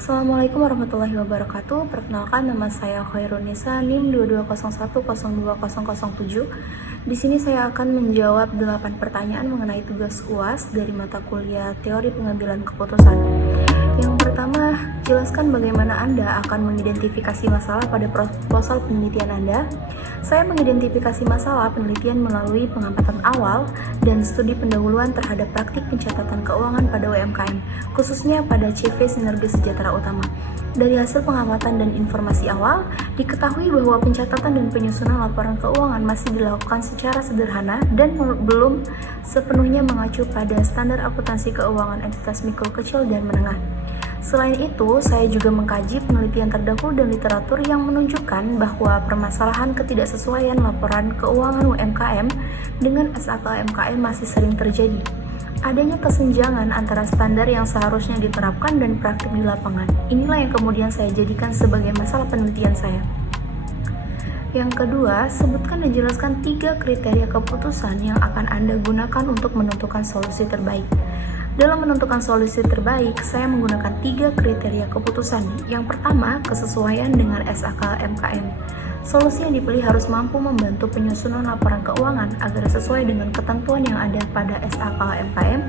Assalamualaikum warahmatullahi wabarakatuh. Perkenalkan, nama saya Khairunisa, NIM 2201020007. Di sini saya akan menjawab 8 pertanyaan mengenai tugas UAS dari mata kuliah Teori Pengambilan Keputusan. Yang pertama, jelaskan bagaimana Anda akan mengidentifikasi masalah pada proposal penelitian Anda. Saya mengidentifikasi masalah penelitian melalui pengamatan awal dan studi pendahuluan terhadap praktik pencatatan keuangan pada UMKM, khususnya pada CV Sinergi Sejahtera Utama. Dari hasil pengamatan dan informasi awal, diketahui bahwa pencatatan dan penyusunan laporan keuangan masih dilakukan secara sederhana dan belum sepenuhnya mengacu pada standar akuntansi keuangan entitas mikro, kecil, dan menengah. Selain itu, saya juga mengkaji penelitian terdahulu dan literatur yang menunjukkan bahwa permasalahan ketidaksesuaian laporan keuangan UMKM dengan SAK UMKM masih sering terjadi. Adanya kesenjangan antara standar yang seharusnya diterapkan dan praktik di lapangan. Inilah yang kemudian saya jadikan sebagai masalah penelitian saya. Yang kedua, sebutkan dan jelaskan 3 kriteria keputusan yang akan Anda gunakan untuk menentukan solusi terbaik. Dalam menentukan solusi terbaik, saya menggunakan 3 kriteria keputusan. Yang pertama, kesesuaian dengan SAK MKM. Solusi yang dipilih harus mampu membantu penyusunan laporan keuangan agar sesuai dengan ketentuan yang ada pada SAK MKM,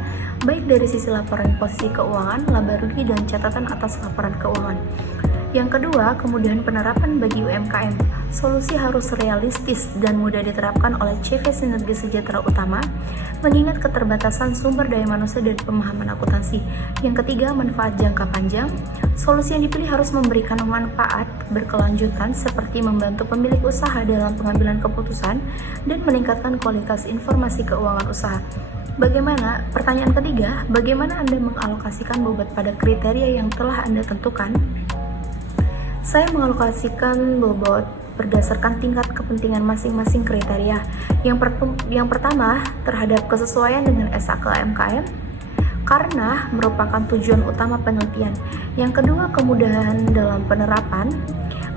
baik dari sisi laporan posisi keuangan, laba rugi, dan catatan atas laporan keuangan. Yang kedua, kemudahan penerapan bagi UMKM. Solusi harus realistis dan mudah diterapkan oleh CV Sinergi Sejahtera Utama, mengingat keterbatasan sumber daya manusia dan pemahaman akuntansi. Yang ketiga, manfaat jangka panjang. Solusi yang dipilih harus memberikan manfaat berkelanjutan seperti membantu pemilik usaha dalam pengambilan keputusan dan meningkatkan kualitas informasi keuangan usaha. Pertanyaan ketiga, bagaimana Anda mengalokasikan bobot pada kriteria yang telah Anda tentukan? Saya mengalokasikan bobot berdasarkan tingkat kepentingan masing-masing kriteria. Yang pertama, terhadap kesesuaian dengan SAK MKM, karena merupakan tujuan utama penelitian. Yang kedua, kemudahan dalam penerapan,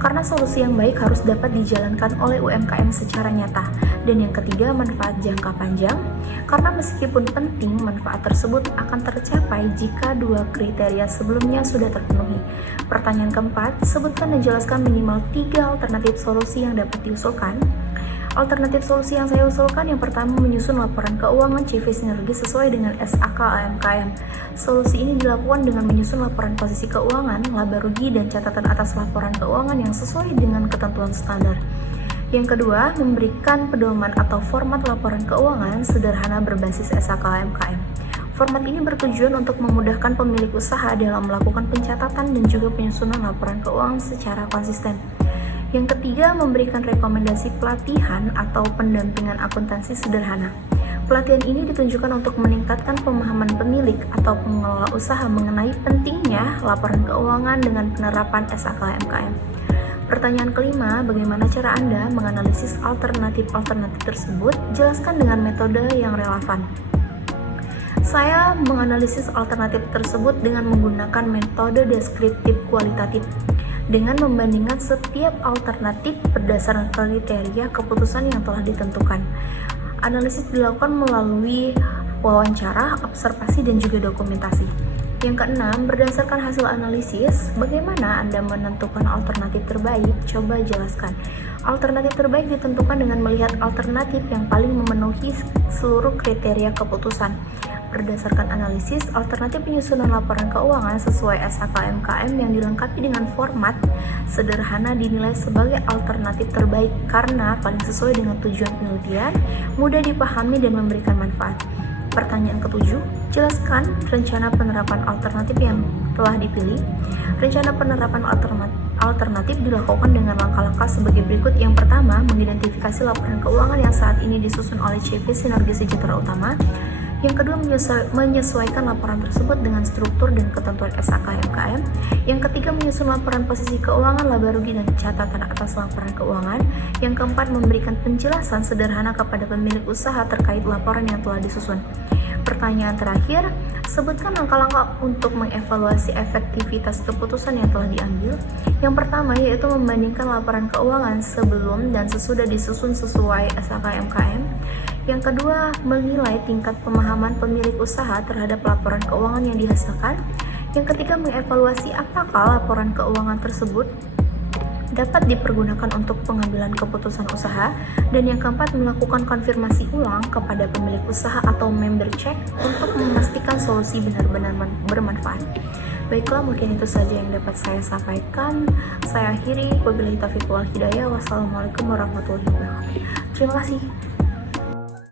karena solusi yang baik harus dapat dijalankan oleh UMKM secara nyata. Dan yang ketiga, manfaat jangka panjang, karena meskipun penting, manfaat tersebut akan tercapai jika 2 kriteria sebelumnya sudah terpenuhi. Pertanyaan keempat, sebutkan dan jelaskan minimal 3 alternatif solusi yang dapat diusulkan. Alternatif solusi yang saya usulkan, yang pertama, menyusun laporan keuangan CV Sinergi sesuai dengan SAK AMKM. Solusi ini dilakukan dengan menyusun laporan posisi keuangan, laba rugi, dan catatan atas laporan keuangan yang sesuai dengan ketentuan standar. Yang kedua, memberikan pedoman atau format laporan keuangan sederhana berbasis SAK AMKM. Format ini bertujuan untuk memudahkan pemilik usaha dalam melakukan pencatatan dan juga penyusunan laporan keuangan secara konsisten. Yang ketiga, memberikan rekomendasi pelatihan atau pendampingan akuntansi sederhana. Pelatihan ini ditunjukkan untuk meningkatkan pemahaman pemilik atau pengelola usaha mengenai pentingnya laporan keuangan dengan penerapan SAK MKM. Pertanyaan kelima, bagaimana cara Anda menganalisis alternatif-alternatif tersebut? Jelaskan dengan metode yang relevan. Saya menganalisis alternatif tersebut dengan menggunakan metode deskriptif kualitatif, dengan membandingkan setiap alternatif berdasarkan kriteria keputusan yang telah ditentukan. Analisis dilakukan melalui wawancara, observasi, dan juga dokumentasi. Yang keenam, berdasarkan hasil analisis, bagaimana Anda menentukan alternatif terbaik? Coba jelaskan. Alternatif terbaik ditentukan dengan melihat alternatif yang paling memenuhi seluruh kriteria keputusan. Berdasarkan analisis, alternatif penyusunan laporan keuangan sesuai SAK MKM yang dilengkapi dengan format sederhana dinilai sebagai alternatif terbaik karena paling sesuai dengan tujuan penelitian, mudah dipahami, dan memberikan manfaat. Pertanyaan ketujuh, jelaskan rencana penerapan alternatif yang telah dipilih. Rencana penerapan alternatif dilakukan dengan langkah-langkah sebagai berikut. Yang pertama, mengidentifikasi laporan keuangan yang saat ini disusun oleh CV Sinergi Sejahtera Utama. Yang kedua, menyesuaikan laporan tersebut dengan struktur dan ketentuan SAK MKM. Yang ketiga, menyusun laporan posisi keuangan, laba rugi, dan catatan atas laporan keuangan. Yang keempat, memberikan penjelasan sederhana kepada pemilik usaha terkait laporan yang telah disusun. Pertanyaan terakhir, sebutkan langkah-langkah untuk mengevaluasi efektivitas keputusan yang telah diambil. Yang pertama, yaitu membandingkan laporan keuangan sebelum dan sesudah disusun sesuai SAK MKM. Yang kedua, menilai tingkat pemahaman pemilik usaha terhadap laporan keuangan yang dihasilkan. Yang ketiga, mengevaluasi apakah laporan keuangan tersebut dapat dipergunakan untuk pengambilan keputusan usaha. Dan yang keempat, melakukan konfirmasi ulang kepada pemilik usaha atau member check untuk memastikan solusi benar-benar bermanfaat. Baiklah, mungkin itu saja yang dapat saya sampaikan. Saya akhiri, wabillahi taufiq wal hidayah. Wassalamualaikum warahmatullahi wabarakatuh. Terima kasih.